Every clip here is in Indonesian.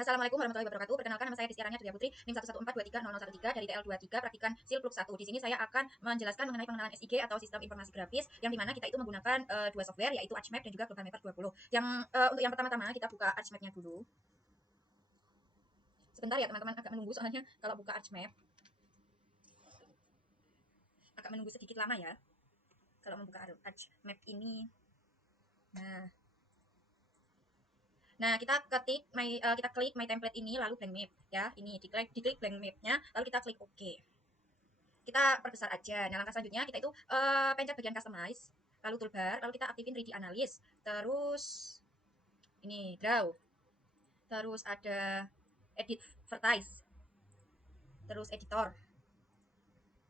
Assalamualaikum warahmatullahi wabarakatuh. Perkenalkan, nama saya Rizky Dria Putri, NIM 114230013 dari TL23, praktikan SIL Plus 1. Di sini saya akan menjelaskan mengenai pengenalan SIG atau Sistem Informasi Grafis, yang dimana kita itu menggunakan dua software, yaitu Archmap dan juga GlobalMapper 20. Untuk yang pertama-tama kita buka Archmap-nya dulu. Sebentar ya teman-teman, agak menunggu soalnya kalau buka Archmap agak menunggu sedikit lama ya. Kalau membuka Archmap ini, Nah, kita klik my template ini, lalu blank map ya. Ini diklik blank map-nya, lalu kita klik OK. Kita perbesar aja. Nah, langkah selanjutnya kita itu pencet bagian customize, lalu toolbar, lalu kita aktifin 3D analysis. Terus ini draw. Terus ada edit vertice. Terus editor.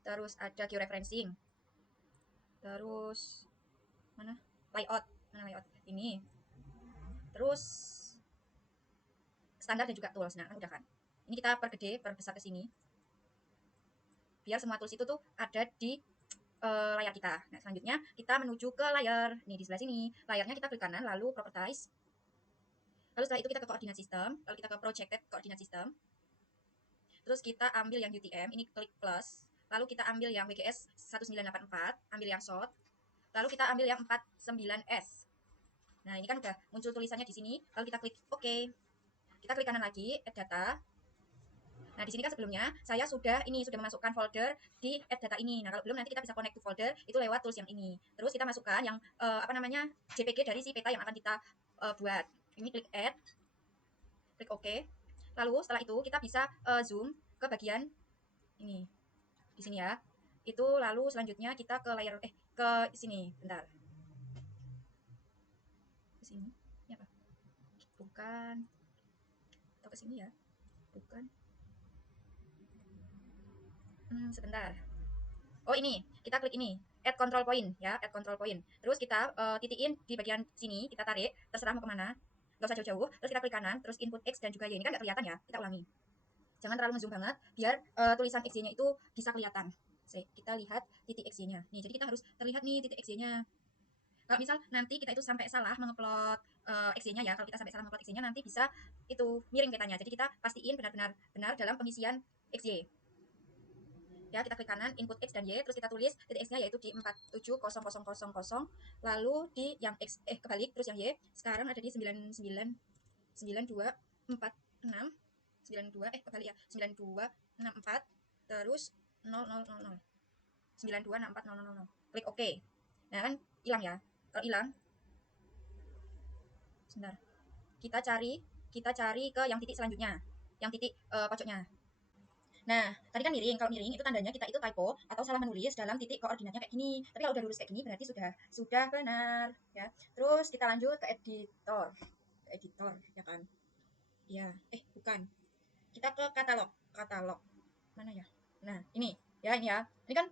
Terus ada georeferencing. Terus mana? Layout. Mana layout? Ini. Terus standar dan juga tools. Nah, kan udah kan. Ini kita pergede, perbesar ke sini. Biar semua tools itu tuh ada di layar kita. Nah, selanjutnya kita menuju ke layar. Nih di sebelah sini. Layarnya kita klik kanan, lalu properties. Lalu setelah itu kita ke koordinat sistem, lalu kita ke projected koordinat sistem. Terus kita ambil yang UTM, ini klik plus. Lalu kita ambil yang WGS 1984, ambil yang short. Lalu kita ambil yang 49S. Nah, ini kan udah muncul tulisannya di sini. Lalu kita klik OK. Kita klik kanan lagi, add data. Nah, di sini kan sebelumnya saya sudah memasukkan folder di add data ini. Nah, kalau belum nanti kita bisa connect to folder itu lewat tools yang ini. Terus kita masukkan yang JPG dari si peta yang akan kita buat. Ini klik add, klik OK. Lalu setelah itu kita bisa zoom ke bagian ini. Di sini ya. Itu lalu selanjutnya kita ke layer ke sini, bentar. Ke sini. Ini apa? Bukan. Atau ke sini ya? Bukan. Sebentar. Oh, ini, kita klik ini, add control point ya, add control point. Terus kita titikin di bagian sini, kita tarik, terserah mau kemana. Gak usah jauh-jauh, terus kita klik kanan, terus input X dan juga Y. Ini kan gak kelihatan ya, kita ulangi. Jangan terlalu ngezoom banget, biar tulisan XY-nya itu bisa kelihatan. Kita lihat titik XY-nya. Nih, jadi kita harus terlihat nih titik XY-nya. Kalau misal nanti kita itu sampai salah mengeplot XY-nya ya, kalau kita sampai salah mengeplot XY-nya nanti bisa itu miring petanya. Jadi kita pastiin benar-benar benar dalam pengisian XY. Ya, kita klik kanan, input X dan Y, terus kita tulis titik X-nya yaitu di 470000, lalu di yang X, kebalik, terus yang Y, sekarang ada di 9246, kebalik ya, 9264, terus 0000, 92640000, klik OK. Nah, kan hilang ya, kalau hilang, sebentar, kita cari ke yang titik selanjutnya, yang titik pojoknya. Nah, tadi kan miring. Kalau miring itu tandanya kita itu typo atau salah menulis dalam titik koordinatnya kayak gini. Tapi kalau udah lurus kayak gini berarti sudah benar, ya. Terus kita lanjut ke editor. Ke editor, ya kan? Iya, bukan. Kita ke katalog. Katalog. Mana ya? Nah, ini. Ya, ini ya. Ini kan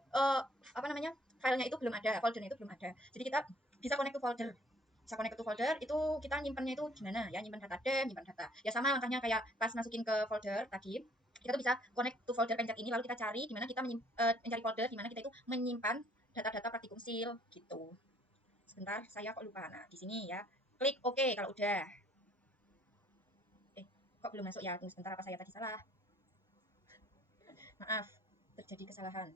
filenya itu belum ada, foldernya itu belum ada. Jadi kita bisa connect to folder. Bisa connect to folder itu kita nyimpannya itu gimana ya, nyimpan data dem, nyimpan data. Ya sama langkahnya kayak pas masukin ke folder tadi. Kita tuh bisa connect to folder pencet ini, lalu kita cari di mana kita mencari folder di mana kita itu menyimpan data-data praktikum SIL gitu. Sebentar, saya kok lupa. Nah, di sini ya. Klik OK kalau udah. Kok belum masuk ya? Tunggu sebentar, apa saya tadi salah? Maaf, terjadi kesalahan.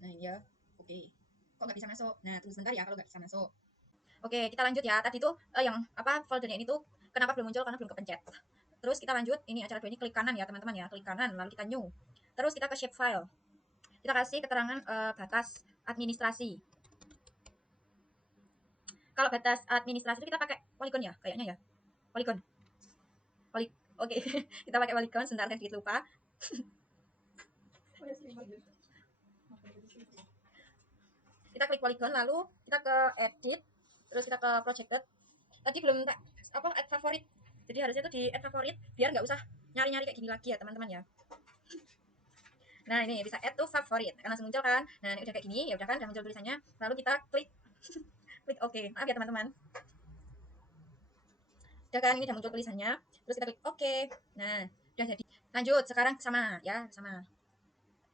Nah, ya. Oke. Kok nggak bisa masuk? Nah, tunggu sebentar ya kalau nggak bisa masuk. Oke, kita lanjut ya. Tadi tuh yang foldernya ini tuh kenapa belum muncul? Karena belum kepencet. Terus kita lanjut, ini cara ini klik kanan ya teman-teman ya, klik kanan, lalu kita new. Terus kita ke shapefile. Kita kasih keterangan batas administrasi. Kalau batas administrasi itu kita pakai polygon ya, kayaknya ya. Polygon. Oke, kita pakai polygon, sebentar saya sedikit lupa. Kita klik polygon, lalu kita ke edit, terus kita ke projected. Tadi belum add favorit. Jadi harusnya itu di add favorit biar nggak usah nyari-nyari kayak gini lagi ya teman-teman ya. Nah, ini bisa add to favorit. Kan langsung muncul kan. Nah, ini udah kayak gini, ya udah kan udah muncul tulisannya. Lalu kita klik klik OK. Maaf ya teman-teman. Udah kan, ini udah muncul tulisannya. Terus kita klik OK. Nah, udah jadi. Lanjut, sekarang sama ya, sama.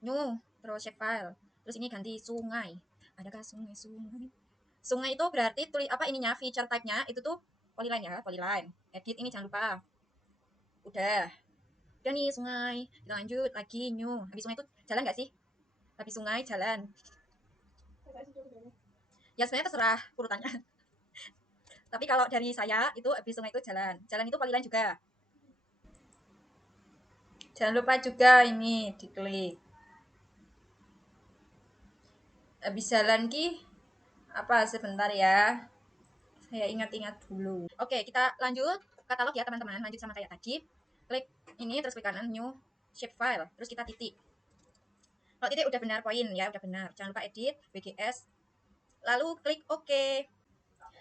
New, terus shapefile. Terus ini ganti sungai. Adakah sungai? Sungai itu berarti ininya feature type-nya itu tuh polyline ya, polyline. Edit ini jangan lupa. Udah nih sungai. Kita lanjut lagi new. Habis sungai itu jalan nggak sih? Habis sungai jalan. Ya sebenarnya terserah urutannya. Tapi kalau dari saya itu habis sungai itu jalan. Jalan itu polyline juga. Jangan lupa juga ini diklik. Habis jalan ki apa sebentar ya. Saya ingat-ingat dulu. Oke, kita lanjut katalog ya teman-teman. Lanjut sama kayak tadi. Klik ini terus klik kanan new shape file. Terus kita titik. Kalau titik udah benar poin ya, udah benar. Jangan lupa edit BGS. Lalu klik OK.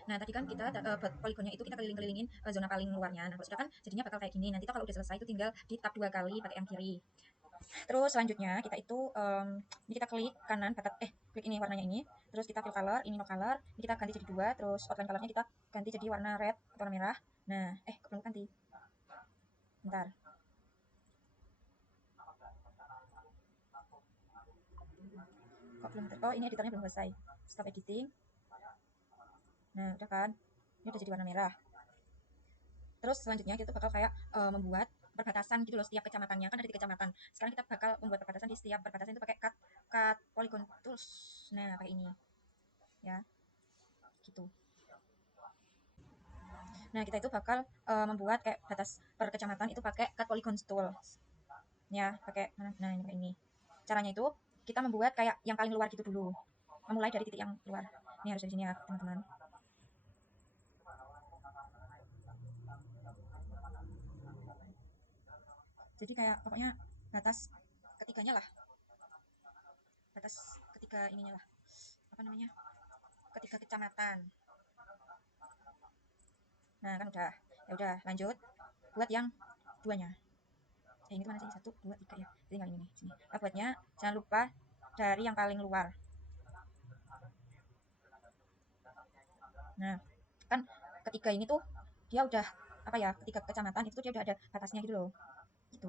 Nah, tadi kan kita poligonnya itu kita keliling-kelilingin zona paling luarnya. Nah, kalau sudah kan jadinya bakal kayak gini. Nanti kalau udah selesai itu tinggal di tab 2 kali pakai yang kiri. Terus selanjutnya kita itu ini kita klik kanan klik ini warnanya ini. Terus kita fill color, ini no color. Ini kita ganti jadi 2, terus outline colornya kita ganti jadi warna red atau warna merah. Nah, kok belum ganti? Bentar. Kok belum? Oh, ini editornya belum selesai. Stop editing. Nah, udah kan? Ini udah jadi warna merah. Terus selanjutnya kita bakal kayak membuat perbatasan gitu loh setiap kecamatannya, kan ada di kecamatan. Sekarang kita bakal membuat perbatasan di setiap perbatasan itu pakai cut polygon tools. Nah, pakai ini. Ya. Gitu. Nah, kita itu bakal membuat kayak batas per kecamatan itu pakai cut polygon tool. Ya, pakai nah ini. Caranya itu kita membuat kayak yang paling luar gitu dulu. Memulai dari titik yang luar. Ini harus dari sini ya, teman-teman. Jadi kayak pokoknya batas ketiganya lah. Batas ketiga ininya lah. Apa namanya? Ketiga kecamatan. Nah, kan udah. Ya udah, lanjut buat yang duanya. Ini mana sih? 1, 2, 3 ya. Jadi tinggal ini nih, sini. Nah, buatnya jangan lupa dari yang paling luar. Nah, kan ketiga ini tuh dia udah apa ya? Ketiga kecamatan itu dia udah ada batasnya gitu loh. Gitu.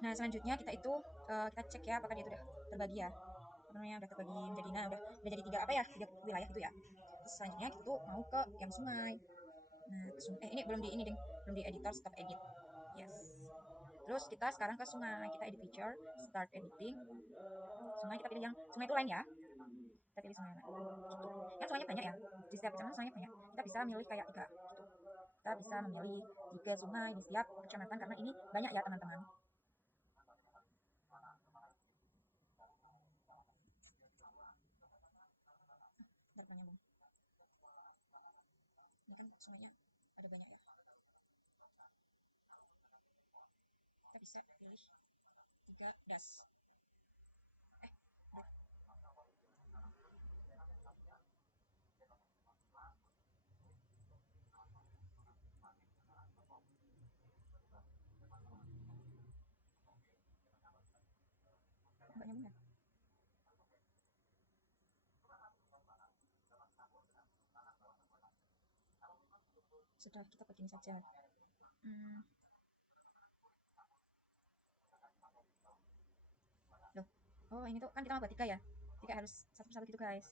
Nah, selanjutnya kita itu kita cek ya apakah dia itu udah terbagi ya. Apa namanya? Udah terbagi menjadi udah jadi 3 apa ya? 3 wilayah gitu ya. Terus selanjutnya kita tuh mau ke yang sungai. Nah, ini belum di ini ding, belum di editor, stop edit. Yes. Terus kita sekarang ke sungai, kita edit picture, start editing. Sungai kita pilih yang sungai itu lain ya. Kita pilih sungai gitu. Kan sungainya banyak ya. Di setiap kecamatan sungainya banyak. Kita bisa milih kayak 3 gitu. Kita bisa memilih 3 sungai di setiap kecamatan karena ini banyak ya teman-teman. Ini kan sungainya ada banyak ya. Kita bisa pilih 3 das. Enggak nyambung ya? Sudah, kita begini saja. Loh. Oh, ini tuh kan kita mau buat 3 ya. Jadi harus satu persatu gitu, guys.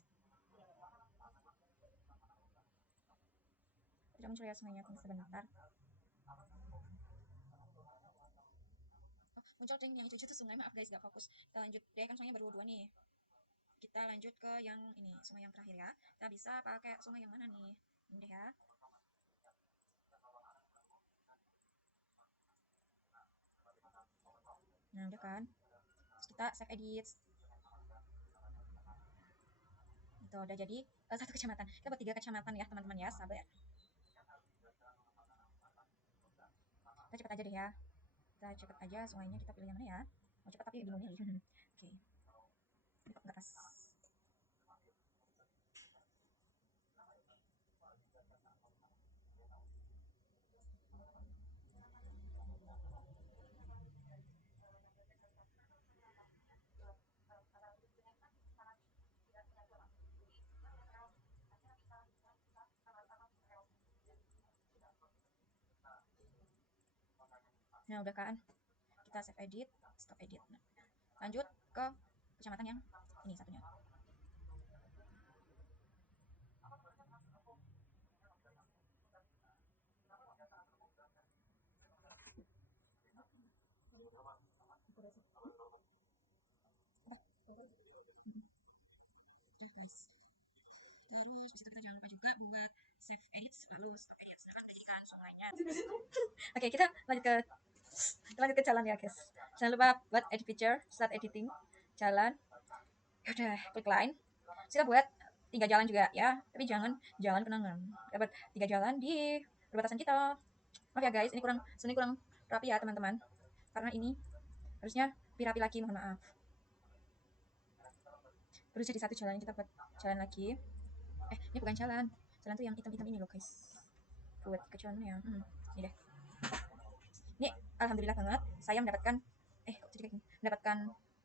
Tidak muncul ya sungainya, tunggu sebentar. Oh, muncul ding yang itu sungai, maaf guys, gak fokus. Kita lanjut deh, kan sungainya baru 2 nih. Kita lanjut ke yang ini, sungai yang terakhir ya. Kita bisa pakai sungai yang mana nih? Ini deh ya. Nah, udah kan? Terus kita save edit. Itu udah jadi satu kecamatan. Kita buat 3 kecamatan ya, teman-teman ya, sabar. Kita cepet aja deh ya. Kita cepet aja sungainya, kita pilih yang mana ya? Mau cepet tapi bingung milih. Oke. Ini kok ngeras. Nah, udah kan? Kita save edit, stop edit. Nah, lanjut ke kecamatan yang ini satunya. situ kita jangan lupa juga buat save edit, lalu stop edit, sedangkan edikan sungainya. Oke, kita lanjut ke jalan ya guys. Jangan lupa buat edit picture, start editing, jalan. Udah klik line. Kita buat 3 jalan juga ya, tapi jangan kenangan. Dapat 3 jalan di perbatasan kita. Maaf ya guys, ini kurang rapi ya teman-teman, karena ini harusnya rapi lagi, mohon maaf. Terus jadi satu jalan, kita buat jalan lagi. Ini bukan jalan tuh yang hitam-hitam ini loh guys, buat ke jalannya. Ini deh. Ini alhamdulillah banget saya mendapatkan mendapatkan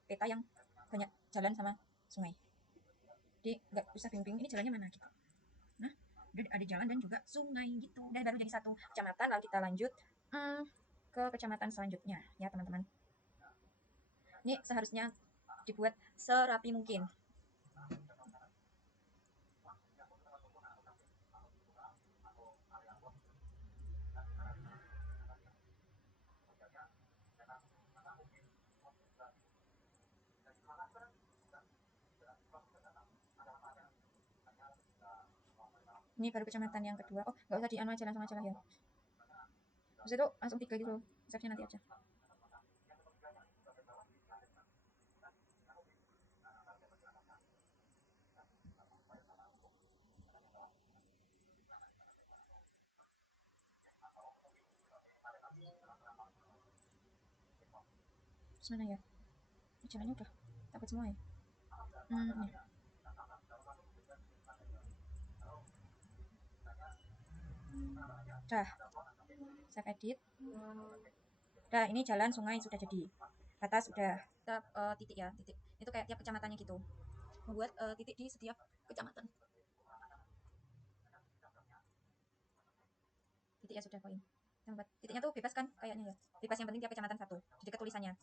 peta yang banyak jalan sama sungai. Jadi nggak usah bingung ini jalannya mana gitu. Nah, udah ada jalan dan juga sungai gitu. Dan baru jadi satu kecamatan, lalu kita lanjut ke kecamatan selanjutnya ya teman-teman. Ini seharusnya dibuat serapi mungkin. Ini baru kecamatan yang kedua. Oh, nggak usah dianu aja, langsung aja lah ya. Terus itu langsung 3 gitu loh. Save-nya nanti aja. Terus mana ya? Jalannya udah dapat semua ya. Ini. Dah, save edit. Dah, ini jalan sungai sudah jadi. Atas sudah. Kita titik ya, titik. Itu kayak tiap kecamatannya gitu. Membuat titik di setiap kecamatan. Titiknya sudah poin. Titiknya tuh bebas kan kayaknya ya. Bebas, yang penting tiap kecamatan satu. Di dekat tulisannya.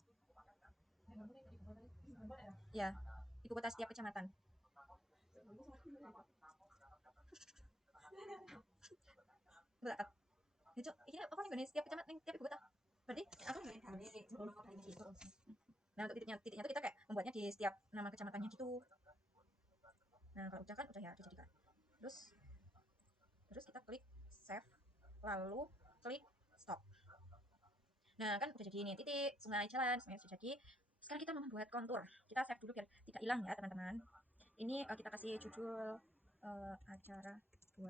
Ya, ibu kota setiap kecamatan. Berapa? Itu ini apa nih gue setiap kecamatan, tiap ibu kota. Berarti aku nih. Nah, untuk titiknya tuh kita kayak membuatnya di setiap nama kecamatannya gitu. Nah, kalau udah kan udah ya, udah jadi kan. Terus kita klik save, lalu klik stop. Nah, kan udah jadi ini titik, sungai, jalan, semuanya sudah jadi. Sekarang kita mau membuat kontur. Kita save dulu biar tidak hilang ya teman-teman. Ini kita kasih judul acara 2.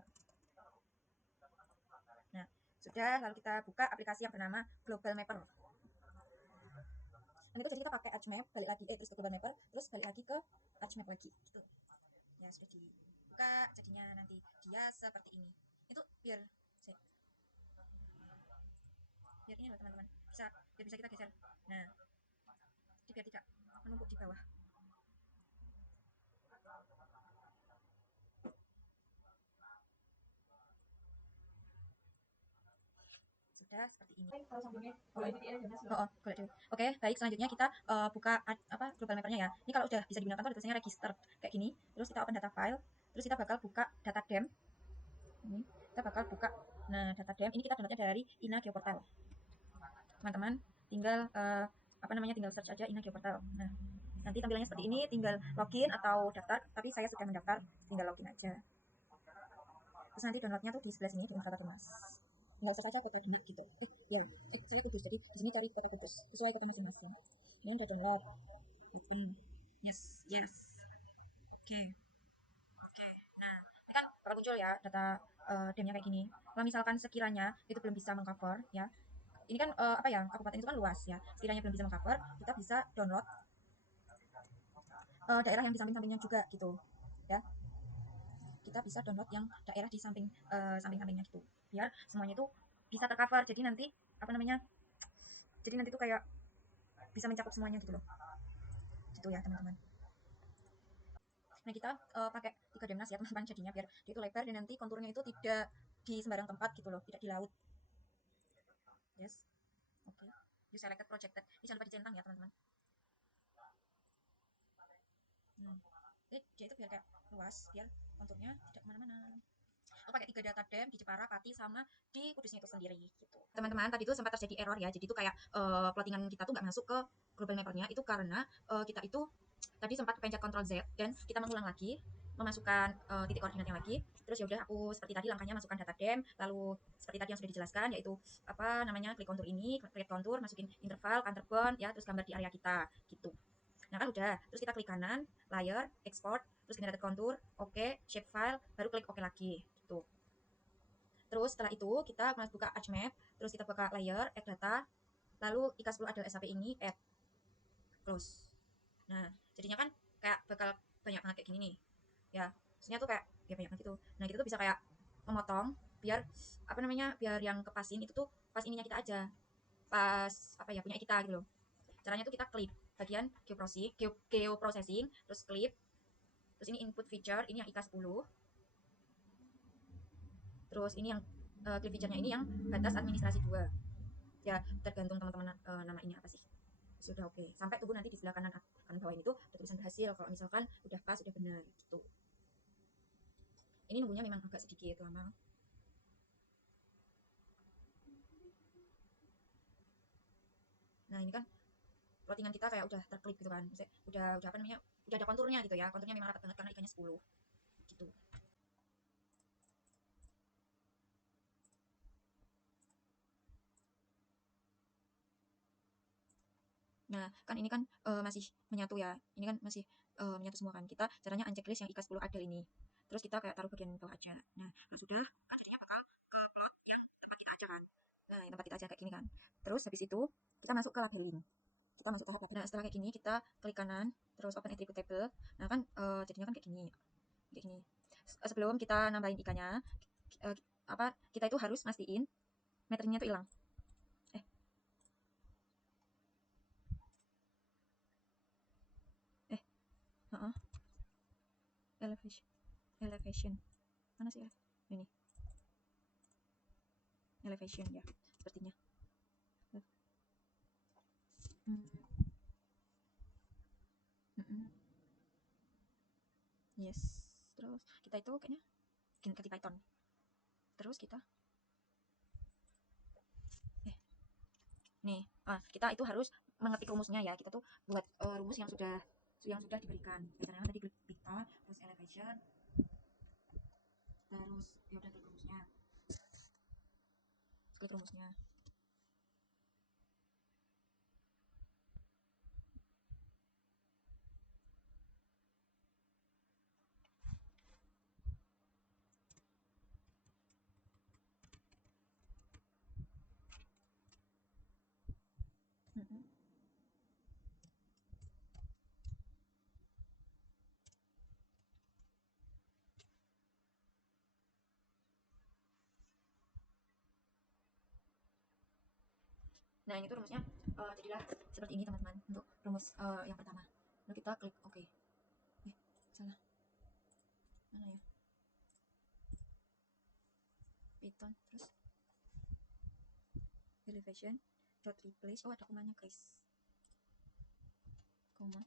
Nah, sudah, lalu kita buka aplikasi yang bernama Global Mapper. Nanti itu jadi kita pakai ArchMap, balik lagi terus ke Global Mapper, terus balik lagi ke ArchMap lagi gitu. Ya, sudah dibuka, jadinya nanti dia seperti ini. Itu biar ini loh teman-teman, biar bisa kita geser. Nah, biar tidak menumpuk di bawah. Sudah seperti ini. Oke, baik, selanjutnya kita buka Global Mapper-nya ya. Ini kalau udah bisa digunakan tuh tulisannya register kayak gini. Terus kita open data file, terus kita bakal buka data dem. Ini kita bakal buka. Nah, data dem ini kita downloadnya dari Ina Geoportal. Teman-teman tinggal tinggal search aja Ina Geoportal. Nah, nanti tampilannya seperti ini, tinggal login atau daftar, tapi saya sudah mendaftar, tinggal login aja. Terus nanti downloadnya tuh di sebelah sini, di Instagram Mas. Nggak usah saja kota Demak gitu. Saya Kudus, jadi di sini cari kota Kudus sesuai kota masing-masing. Ini udah download, open, yes. Oke. Nah, ini kan bakal muncul ya data demnya kayak gini. Kalau misalkan sekiranya itu belum bisa mengcover ya, ini kan kabupaten itu kan luas ya. Sekiranya belum bisa mengcover, kita bisa download daerah yang di samping-sampingnya juga gitu ya. Kita bisa download yang daerah di samping-sampingnya gitu, biar semuanya itu bisa tercover. Jadi nanti tuh kayak bisa mencakup semuanya gitu loh, gitu ya teman-teman. Nah, kita pakai 3 Demnas ya teman-teman, jadinya biar dia itu lebar dan nanti konturnya itu tidak di sembarang tempat gitu loh, tidak di laut. Yes, oke. You selected projected, ini jangan lupa dicentang ya teman-teman. Jadi dia itu biar kayak luas, biar konturnya tidak kemana-mana. Aku pakai 3 data dem di Jepara, Pati, sama di Kudusnya itu sendiri gitu. Teman-teman, tadi itu sempat terjadi error ya. Jadi itu kayak plottingan kita tuh nggak masuk ke Global Mapper-nya. Itu karena kita itu tadi sempat pencet Ctrl Z dan kita mengulang lagi. memasukkan titik koordinatnya lagi. Terus ya udah aku seperti tadi langkahnya masukkan data dem, lalu seperti tadi yang sudah dijelaskan yaitu apa namanya klik kontur ini, create kontur, masukin interval, counterpoint ya, terus gambar di area kita gitu. Nah kan udah, terus kita klik kanan, layer, export, terus generated kontur, oke, shape file, baru klik oke lagi gitu. Terus setelah itu kita buka ArchMap, terus kita buka layer, add data, lalu IK10 adalah SAP ini, add, close. Nah, jadinya kan kayak bakal banyak banget kayak gini nih. Ya, maksudnya tuh kayak ya banyak banget gitu. Nah, kita tuh bisa kayak memotong biar apa namanya? Biar yang kepasin itu tuh pas ininya kita aja. Pas apa ya punya kita gitu loh. Caranya tuh kita klik bagian geoprocessing, terus klik, terus ini input feature, ini yang IK10. Terus ini yang klik feature-nya ini yang batas administrasi 2. Ya, tergantung teman-teman nama ini apa sih. Sudah oke. Sampai tunggu nanti di sebelah kanan bawah ini tuh ada tulisan berhasil kalau misalkan udah pas, udah benar gitu. Ini nunggunya memang agak sedikit lama. Nah, ini kan plottingan kita kayak udah terklik gitu kan. Maksudnya, udah apa namanya? Udah ada konturnya gitu ya. Konturnya memang rapat banget karena ikannya 10 gitu. Nah, kan ini kan masih menyatu ya. Ini kan masih menyatu semua kan. Kita caranya unchecklist yang IK10 ada ini. Terus kita kayak taruh bagian bawah aja. Nah, kalau sudah kan jadinya bakal ke plot yang tempat kita aja kan. Nah, yang tempat kita aja kayak gini kan. Terus habis itu kita masuk ke labeling. Kita masuk tahap labeling. Nah, setelah kayak gini kita klik kanan, terus open attribute table. Nah, kan jadinya kan kayak gini. Kayak gini. Sebelum kita nambahin ikannya, apa kita itu harus mastiin meternya itu hilang. Eh, eh, uh elevation, elevation. Mana sih? Ini elevation ya, sepertinya. Hmm, mm-mm. Yes. Terus kita itu kayaknya ganti Python. Terus kita eh nih, kita itu harus mengetik rumusnya ya. Kita tuh buat rumus yang sudah diberikan. Caranya tadi klik Python, terus elevation, terus ya udah klik rumusnya. Klik rumusnya. Mm-mm. Nah, ini tuh rumusnya jadilah seperti ini teman-teman untuk rumus yang pertama. Lalu kita klik oke. Salah. Mana ya? Python terus elevation dot replace. Oh, ada komanya, guys. Koma.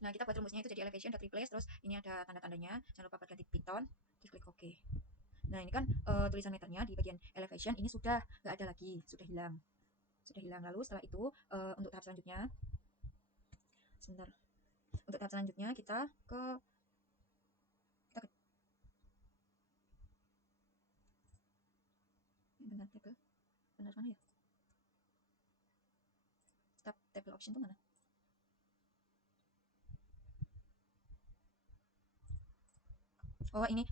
Nah, kita buat rumusnya itu jadi elevation dot replace, terus ini ada tanda-tandanya. Jangan lupa ganti Python, terus klik oke. Nah, ini kan tulisan meternya di bagian elevation ini sudah nggak ada lagi, sudah hilang. Sudah hilang. Lalu setelah itu untuk tahap selanjutnya, sebentar. Untuk tahap selanjutnya kita ke benar table. Benar mana ya? Tab table option itu mana? Oh, ini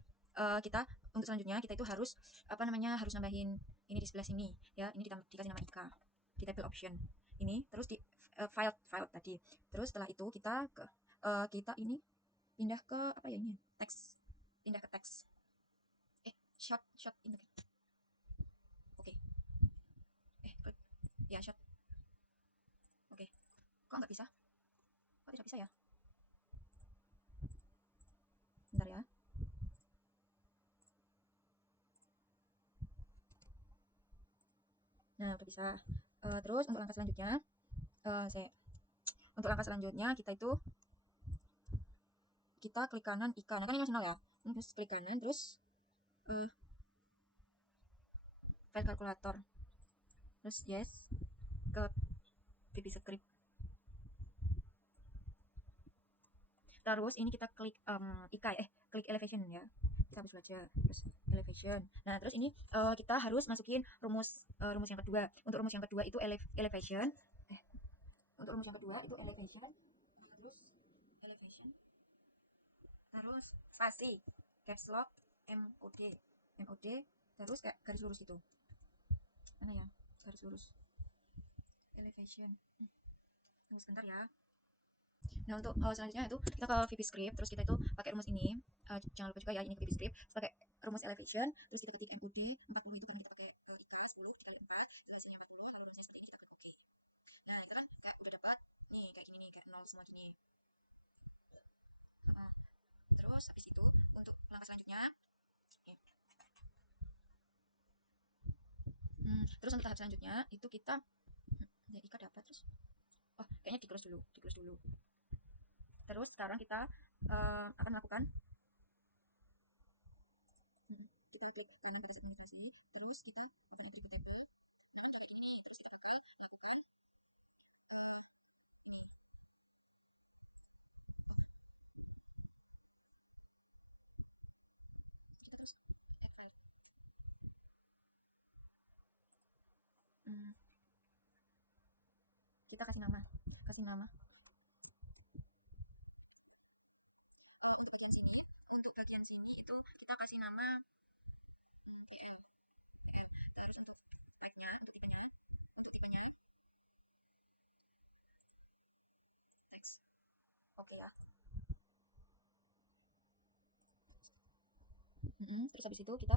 kita untuk selanjutnya kita itu harus apa namanya harus nambahin ini di sebelah sini ya, ini dikasih nama IK di table option ini, terus di file tadi, terus setelah itu kita ini pindah ke apa ya ini teks, pindah ke teks, shot in the oke, klik ya shot, oke. Kok nggak bisa, kok tidak bisa ya, bentar ya. Nah udah bisa. Terus untuk langkah selanjutnya untuk langkah selanjutnya kita klik kanan IK. Nah kan ini masih nol ya, terus klik kanan, terus file kalkulator, terus yes ke VB script. Terus ini kita klik ikai, klik elevation ya. Kita habis baca terus elevation. Nah, terus ini kita harus masukin rumus yang kedua. Untuk rumus yang kedua itu elevation. Untuk rumus yang kedua itu elevation. Terus elevation. Terus spasi caps lock MOD terus kayak garis lurus gitu. Mana ya? Garis lurus. Elevation. Tunggu sebentar ya. Nah, untuk selanjutnya itu kita ke VB Script, terus kita itu pakai rumus ini. Jangan lupa juga ya ini ke VB Script, terus pakai rumus elevation, terus kita ketik MUD 40 itu karena kita pakai IKAI 10 dikali 4, hasilnya 40, lalu rumusnya seperti ini, kita klik OK. Nah, itu kan kayak udah dapat nih kayak gini nih, kayak nol semua gini. Terus habis itu untuk langkah selanjutnya, terus untuk tahap selanjutnya itu kita ya Ika dapat terus. Oh, kayaknya di close dulu. Terus sekarang kita akan melakukan kita klik kanan pada saat navigasi, terus kita open attribute table. Nah, kayak gini nih, terus kita bakal lakukan ini. Kita terus add file. Hmm, kita kasih nama. Kalau untuk bagian sini itu kita kasih nama PM. Terus untuk tagnya, untuk tipenya teks. Oke ya. Terus habis itu kita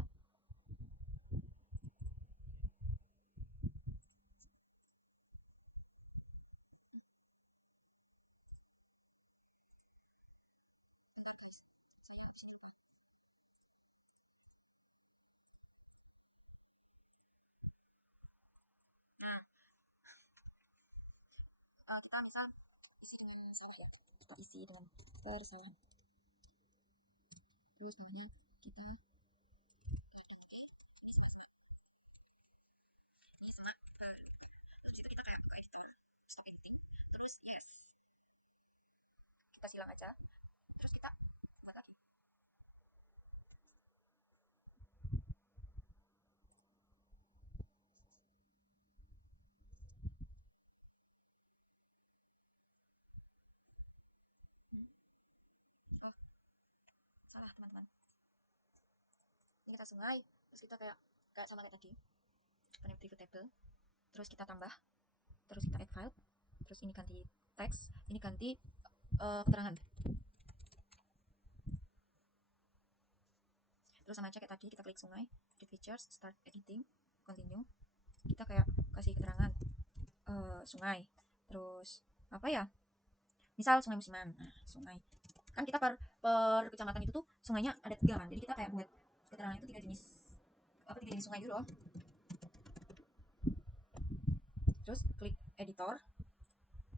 nah, kita misal isi dengan salah ya. Kita isi dengan persalahan. Terus namanya kita ini semak. Terus itu kita kayak buka editor, stop editing. Terus yes, kita silang aja. Terus kita buat lagi. Oh, salah teman-teman. Ini kita sungai, terus kita kayak sama kayak tadi, connect table. Terus kita tambah, terus kita add file, terus ini ganti teks, ini ganti keterangan. Terus sama aja kayak tadi, kita klik sungai, edit features, start editing, continue. Kita kayak kasih keterangan sungai. Terus apa ya? Misal sungai musiman. Nah, sungai. Kan kita per kecamatan itu tuh sungainya ada 3 kan. Jadi kita kayak buat keterangan itu 3 jenis sungai dulu loh. Terus klik editor,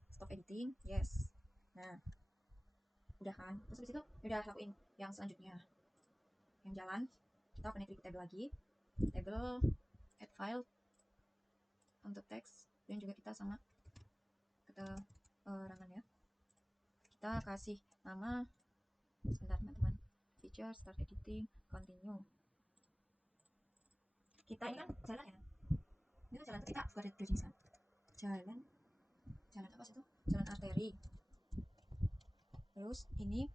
stop editing, yes. Nah, udah kan. Terus habis itu udah lakuin yang selanjutnya. Yang jalan, kita open table lagi. Table, add file untuk teks dan juga kita sama keterangan ya. Kita kasih nama, sebentar teman-teman, feature, start editing, continue. Kita ini kan jalan ya, ini kan jalan kita buat 2 jenis kan. Jalan apa sih itu? Jalan arteri. Terus ini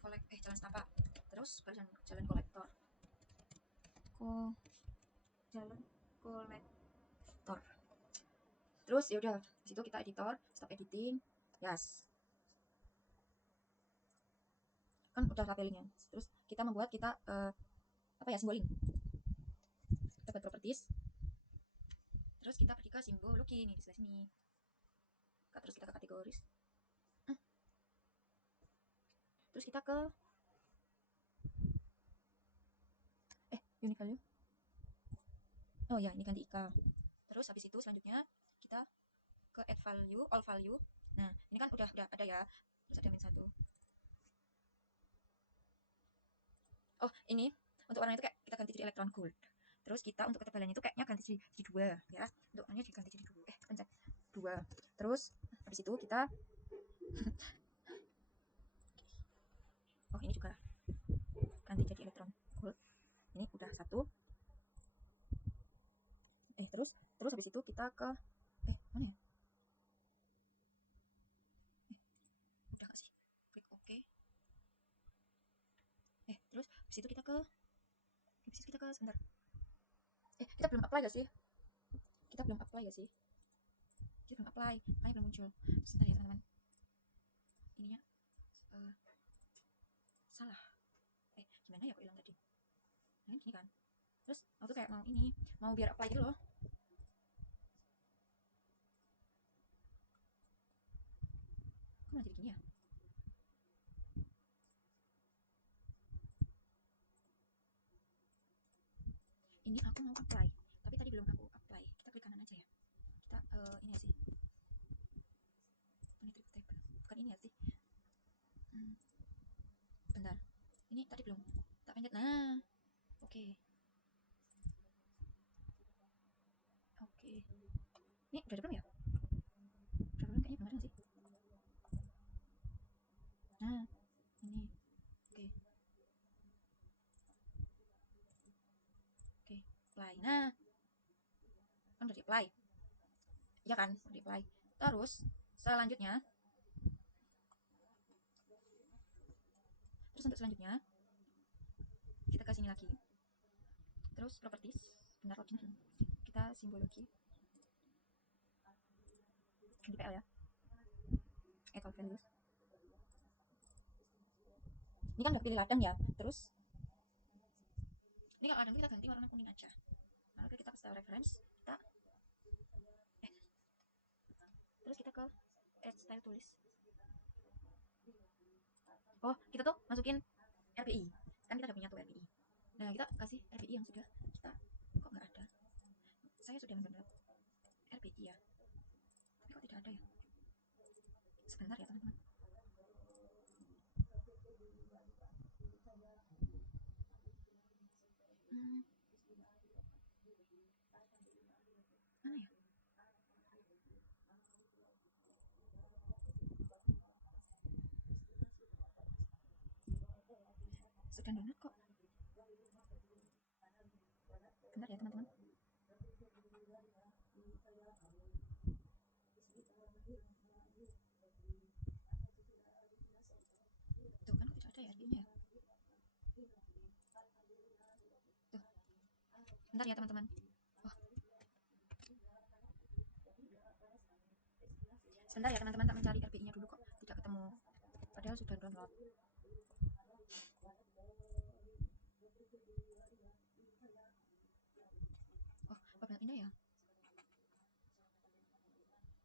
apa lagi ya? Jalan setapak. Terus jalan kolektor. Jalan kolektor. Terus ya udah, situ kita editor, stop editing, yes. Kan udah rapelingnya. Terus kita membuat apa ya, simboling. Kita buat properties. Terus kita pergi ke simbol login nih di sebelah sini. Terus kita ke kategoris. Terus kita ke unique value. Oh ya, ini ganti ika. Terus habis itu selanjutnya kita ke add value, all value. Nah, ini kan udah ada ya. Terus ada min 1. Oh, ini untuk warna itu kayak kita ganti jadi electron gold. Terus kita untuk ketebalannya itu kayaknya ganti jadi 2 ya. Untuk warnanya diganti jadi 2. Pencet 2. Terus Habis itu kita oh ini juga ganti jadi elektron gold. Ini udah satu. Terus habis itu kita ke mana ya? Udah gak sih? Klik OK. Terus habis itu kita ke sebentar. Kita belum apply gak sih? Kita belum apply, makanya belum muncul. Sebentar ya teman-teman. Ininya salah. Gimana ya kok hilang tadi? Nah, gini kan. Terus aku tuh kayak mau biar apply gitu loh. Kok malah jadi gini ya? Ini aku mau apply, tapi tadi belum aku apply. Kita klik kanan aja ya. Kita ini ya sih. Ini trip tab. Bukan ini ya sih. Bentar. Ini tadi belum tak pencet. Nah, oke. Ini udah ada belum ya? Udah belum kayaknya, belum ada sih. Nah, ini. Oke, apply. Nah, kan udah di apply. Ya kan, udah di apply. Terus selanjutnya, untuk selanjutnya kita ke sini lagi. Terus properties, benar login. Kita simbologi. Ganti PL ya. Equal values. Ini kan udah pilih ladang ya. Terus ini kalau ladang kita ganti warna kuning aja. Lalu kita ke style reference, terus kita ke add style tulis. Oh, kita tuh masukin RPI. Kan kita udah punya tuh RPI. Nah, kita kasih RPI yang sudah kita kok nggak ada. Saya sudah mendownload RPI ya. Tapi kok tidak ada ya? Sebentar ya, teman-teman. Mana ya? Sudah download kok. Bentar ya, teman-teman. Tuh kan tidak ada ya RPI-nya. Tuh. Bentar ya, teman-teman. Sebentar ya, teman-teman, tak mencari RPI-nya dulu kok. Tidak ketemu. Padahal sudah download. Oh, apa pindah ya?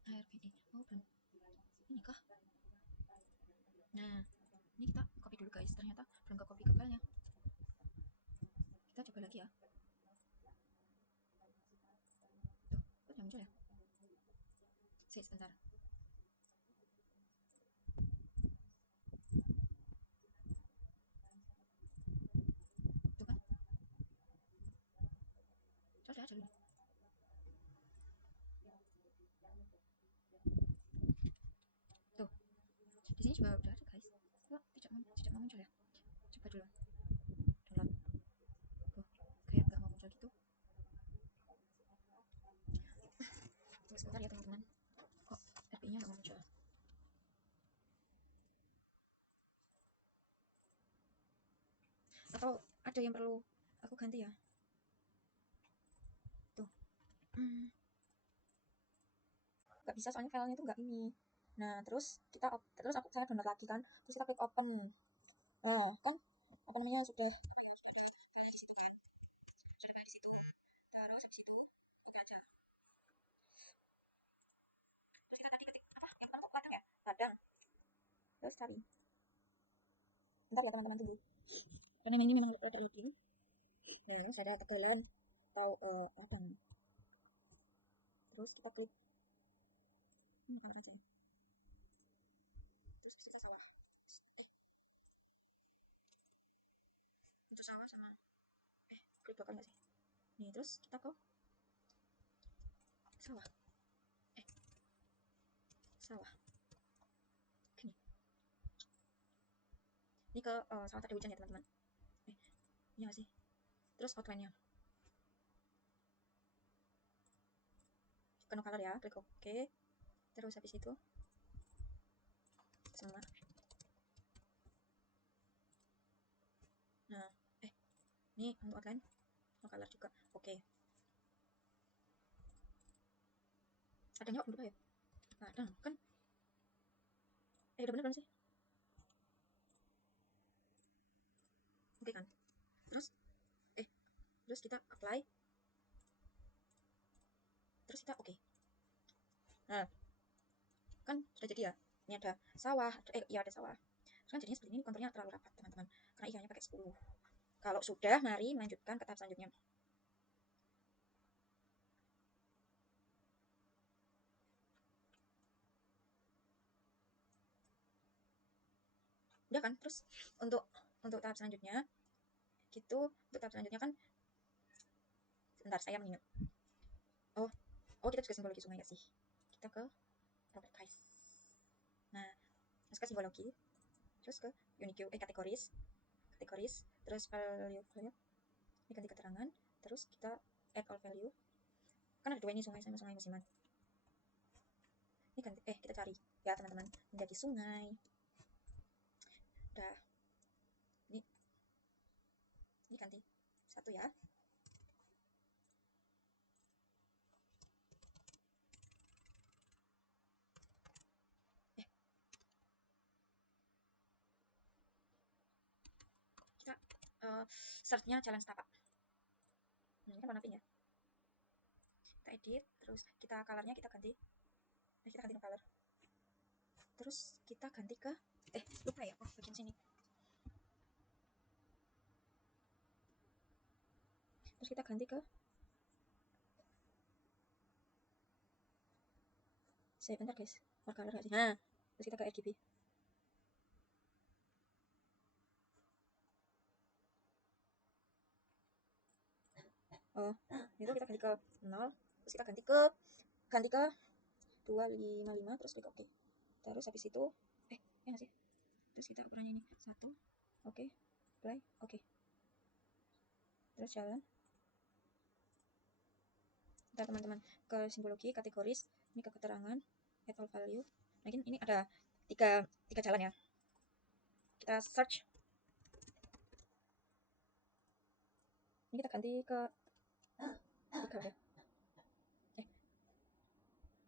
RPI. Oh, belum. Ini kah? Nah, ini kita copy dulu guys. Ternyata belum ke copy ke filenya. Kita coba lagi ya. Tuh, kok tidak muncul ya? Sebentar. Tuh kan? Coba aja dulu. Tuh, di sini juga udah ada guys. Kok tidak mau muncul ya? Coba dulu. Download. Tuh, kayak nggak mau muncul gitu. Tunggu sebentar ya, teman-teman. Kok RPI-nya nggak mau muncul? Atau ada yang perlu aku ganti ya? Tuh. Nggak bisa soalnya filenya tuh nggak ini. Nah, terus saya download lagi kan. Terus kita klik open. Oh, kan apa namanya sudah di situ. Terus habis itu itu aja. Terus kita tadi ketik apa? Yang pertama ladang ya? Ladang. Terus cari. Bentar ya, teman-teman, tunggu. Karena ini memang rada lagi. Terus ada tegelan atau ladang. Terus kita klik kamar aja. Terus kita sawah. Itu sawah sama klik bakal nggak sih? Nih, terus kita ke sawah. sawah. Gini. Ini ke sawah ada hujan ya teman-teman. Ini nggak sih? Terus outline-nya. Penuh color ya, klik OK. Terus habis itu semua. Nah, ini untuk outline, no color juga. Oke. Ada yang berubah ya? Nah, ada kan? Udah bener belum sih? Oke kan? Terus, terus kita apply. Terus kita oke. Nah, kan sudah jadi ya. Ini ada sawah, iya ada sawah. Kan jadinya seperti ini, konturnya terlalu rapat teman-teman. Karena ikannya pakai 10. Kalau sudah, mari melanjutkan ke tahap selanjutnya. Udah kan? Terus untuk tahap selanjutnya gitu, untuk tahap selanjutnya kan sebentar saya mengingat. Oh kita juga simbologi sungai ya sih. Kita ke properties. Nah, terus ke simbologi, terus ke unique kategoris, terus value, ini ganti keterangan, terus kita add all value. Kan ada dua ini, sungai sama sungai musiman. Ini ganti, kita cari ya teman-teman, menjadi sungai. Udah, ini ganti satu ya. Kita searchnya jalan setapak. Ini kan warna pink ya. Kita edit, terus kita colornya kita ganti. Kita ganti no color. Terus kita ganti ke lupa ya, bagian sini. Terus kita ganti ke saya bentar guys, color nggak sih? Nah, terus kita ke RGB. Oh, itu kita ganti ke 0, terus kita ganti ke 255, terus klik OK. Terus habis itu ya nggak sih? Terus kita ukurannya ini 1, oke, play, oke. Terus jalan. Kita teman-teman ke simbologi, kategoris, ini ke keterangan, add all value. Nah ini ada tiga jalan ya. Kita search. Ini kita ganti ke legal ya.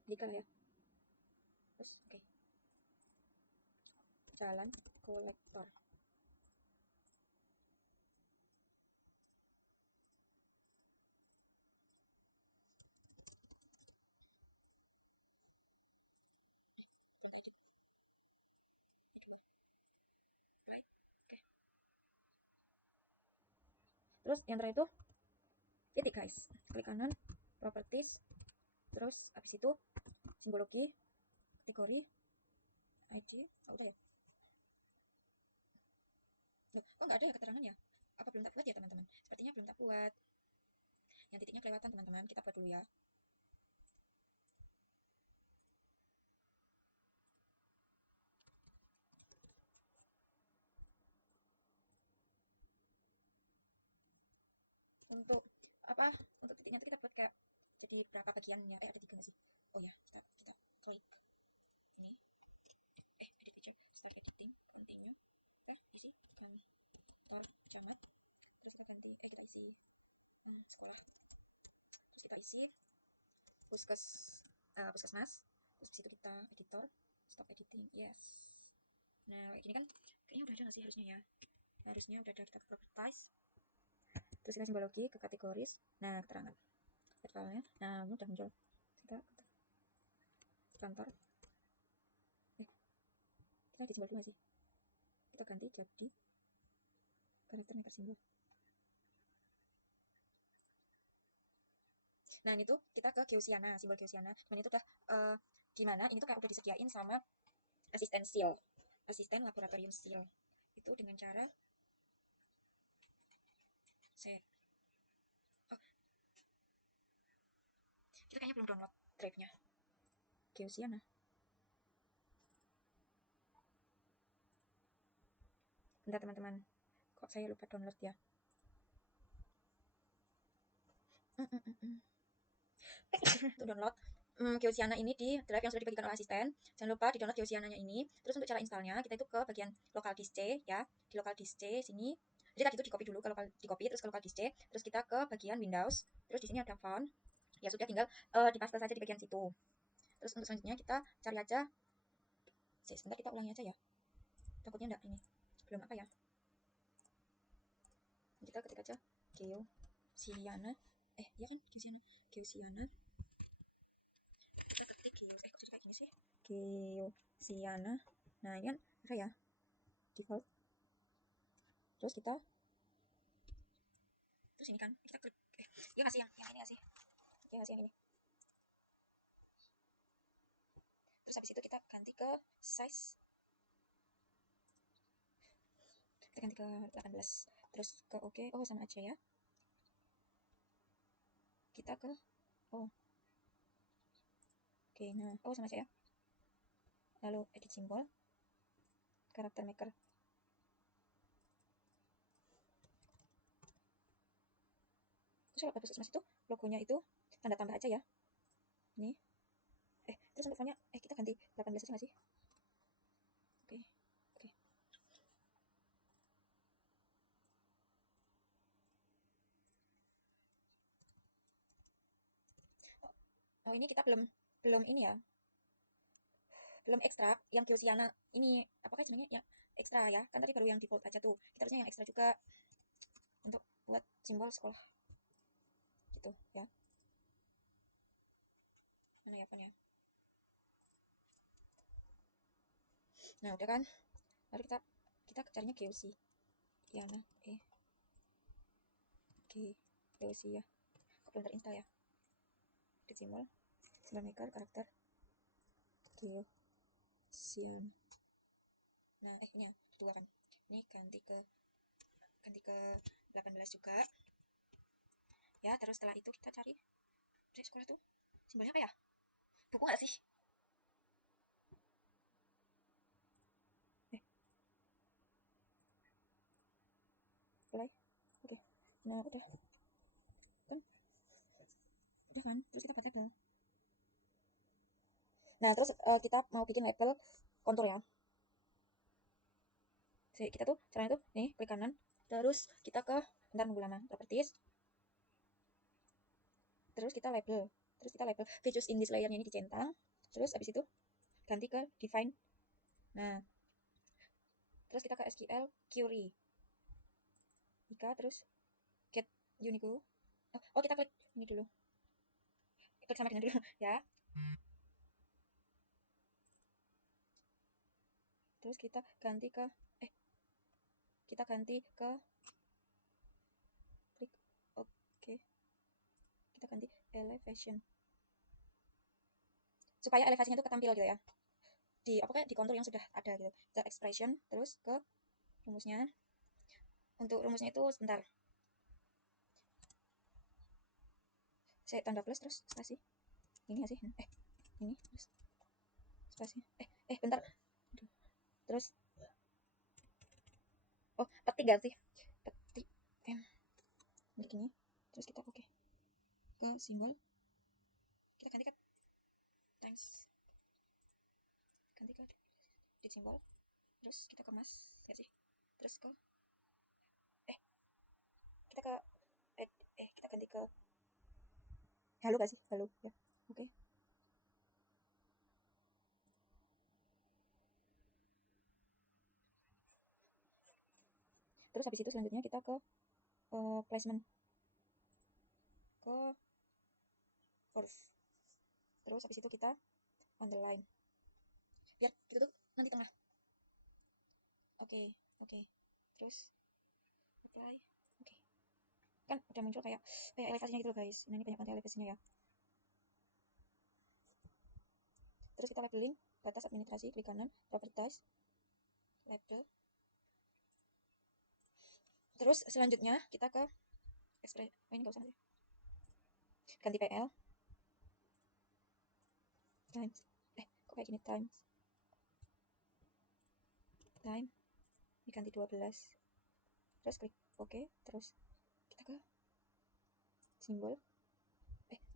Legal ya. Terus oke. Jalan kolektor. Terus yang terakhir itu titik guys, klik kanan, properties, terus habis itu simbologi, kategori, ID, udah ya. Loh, kok nggak ada ya keterangannya? Apa belum tak buat ya teman-teman? Sepertinya belum tak buat. Yang titiknya kelewatan teman-teman, kita buat dulu ya. Untuk untuk titiknya itu kita buat kayak jadi berapa bagiannya, ada 3 nggak sih? Oh ya, kita klik ini, edit picture, start editing, continue, isi kantor camat, terus kita ganti, kita isi sekolah, terus kita isi puskesmas, terus disitu kita editor, stop editing, yes. Nah kayak gini kan kayaknya udah ada nggak sih? Harusnya ya, harusnya udah ada. Kita ke properties, terus kita simbologi, ke kategoris, nah keterangan, filenya, nah ini udah muncul. Kita kantor, kita di simbol dulu nggak sih? Kita ganti jadi karakter meter simbol. Nah ini tuh kita ke Geussiana, simbol Geussiana, dan itu udah gimana, ini tuh kayak udah disediain sama asisten laboratorium SEAL itu dengan cara kita kayaknya belum download drive-nya Geussiana. Bentar teman-teman, kok saya lupa download ya. Untuk download Geosiana ini di drive yang sudah dibagikan oleh asisten. Jangan lupa di download Geosiananya ini. Terus untuk cara installnya, kita itu ke bagian local disk C ya. Di local disk C sini. Jadi tadi itu di copy dulu ke terus ke local disk C, terus kita ke bagian Windows. Terus di sini ada font. Ya sudah, tinggal dipaste saja di bagian situ. Terus untuk selanjutnya kita cari aja. Sebentar, kita ulangi aja ya. Takutnya enggak ini. Belum apa ya. Kita ketik aja Geosiana. Ya kan Geosiana. Kita ketik kok jadi kayak gini sih? Geosiana. Nah, ini kan apa ya? Default. Terus ini kan kita klik. Dia ngasih yang ini nggak sih? Dia ngasih yang ini. Terus habis itu kita ganti ke size. Kita ganti ke 18. Terus ke oke. Oh, sama aja ya. Kita ke oke, nah, sama aja ya. Lalu edit simbol. Karakter maker. Terus kalau Puskesmas itu logonya itu tanda tambah aja ya. Ini. Terus untuk fontnya kita ganti 18 aja nggak sih? Oke. Oh, ini kita belum ini ya. Belum ekstrak yang Geosiana ini. Apakah sebenarnya yang ekstra ya? Kan tadi baru yang default aja tuh. Kita harusnya yang ekstra juga untuk buat simbol sekolah. Gitu ya. Mana ya fontnya? Nah, udah kan? Lalu kita carinya Geosiana. Geosi ya. Kok belum terinstall ya? Di simbol maker karakter Geosiana. Nah, ini ya, dua kan. Ini ganti ke 18 juga. Ya, terus setelah itu kita cari di sekolah tuh simbolnya apa ya? Buku nggak sih? Mulai. Oke. Nah, udah kan, terus kita buat label. Nah, terus kita mau bikin label kontur ya. Jadi kita tuh caranya tuh nih, klik kanan, terus kita ke bentar, nunggu lama, properties, terus kita label features in this layer-nya ini dicentang, terus abis itu ganti ke define. Nah, terus kita ke SQL query terus get unique. Kita klik ini dulu, klik sama dengan dulu ya. Terus kita ganti ke klik oke. Kita ganti elevation supaya elevasinya itu ketampil gitu ya, di di kontur yang sudah ada gitu. The expression, terus ke rumusnya. Untuk rumusnya itu sebentar, saya tanda plus terus spasi. Ini nggak sih? Ini terus spasi. Bentar. Terus petik gak sih? Petik m begini. Terus kita oke. Ke simbol. Kita ganti ke times. Ganti ke di simbol. Terus kita kemas gak sih? Terus ke kita ke kita ganti ke halo gak sih? Halo ya. Oke. Terus habis itu selanjutnya kita ke placement ke curve. Terus habis itu kita on the line. Biar kita tuh nanti tengah. Oke. Terus apply. Oke. Kan udah muncul kayak elevasinya gitu loh guys. Nah, ini banyak banget elevasinya ya. Terus kita labeling batas administrasi, klik kanan, properties, label. Terus selanjutnya kita ke ini nggak usah nanti. Ganti PL times kok kayak gini, time ini ganti 12, terus klik OK, terus kita ke simbol,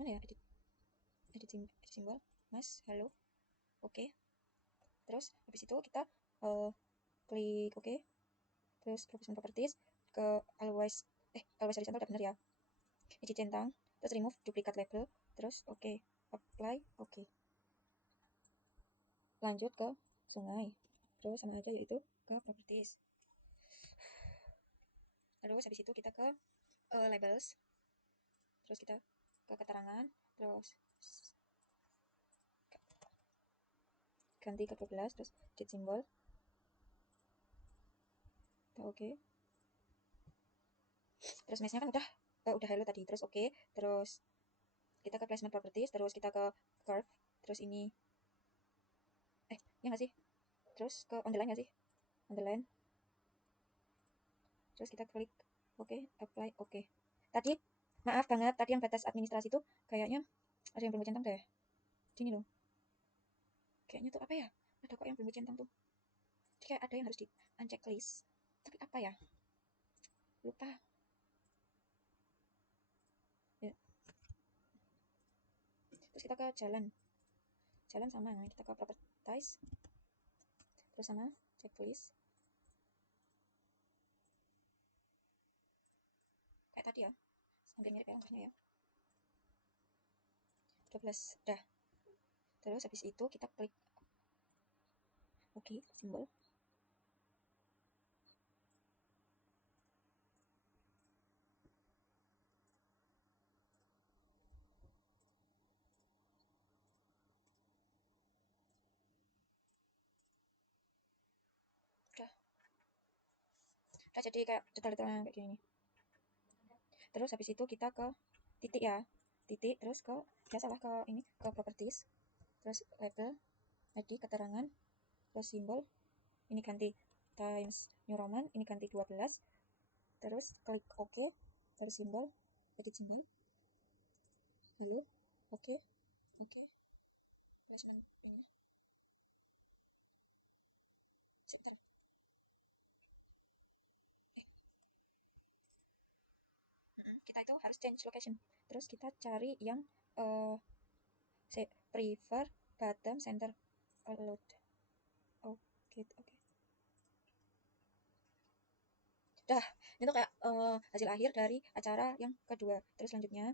mana ya, edit simbol, mas, halo, OK, terus habis itu kita klik OK, terus professional properties, ke always horizontal udah bener ya, edit centang, terus remove duplicate label, terus OK, apply OK, lanjut ke sungai, terus sama aja yaitu ke properties, terus habis itu kita ke labels, terus kita ke keterangan, terus ganti ke 12, terus edit simbol, udah OK, terus mesnya kan udah hello tadi, terus OK, terus kita ke placement properties, terus kita ke curve, terus ini ya nggak sih, terus ke underline nggak sih, underline, terus kita klik OK, apply OK. Tadi maaf banget, tadi yang batas administrasi itu kayaknya ada yang belum centang deh, sini loh, kayaknya tuh apa ya, ada kok yang belum centang tuh, kayak ada yang harus di unchecklist, tapi apa ya, lupa ya. Terus kita ke jalan sama, kita ke properties, terus sama checklist kayak tadi ya, hampir mirip ya langkahnya ya, 12 dah. Terus habis itu kita klik OK, simbol, udah jadi kayak detail-detail kayak gini. Terus habis itu kita ke titik ya, titik, terus ke biasalah ke ini, ke properties, terus label, ID, keterangan, terus simbol, ini ganti Times New Roman, ini ganti 12, terus klik OK, terus simbol, edit simbol, lalu OK, placement ini, sebentar, kita itu harus change location, terus kita cari yang prefer bottom center load, oke. Dah, itu kayak hasil akhir dari acara yang kedua. Terus selanjutnya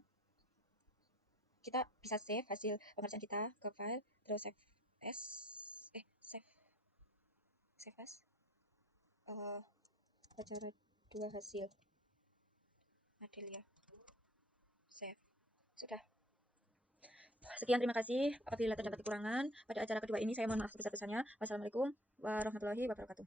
kita bisa save hasil pengerjaan kita ke file, terus save as, save as acara dua hasil adil ya, save, sudah. Sekian, terima kasih. Apabila terdapat kekurangan pada acara kedua ini, saya mohon maaf sebesar-besarnya. Wassalamualaikum warahmatullahi wabarakatuh.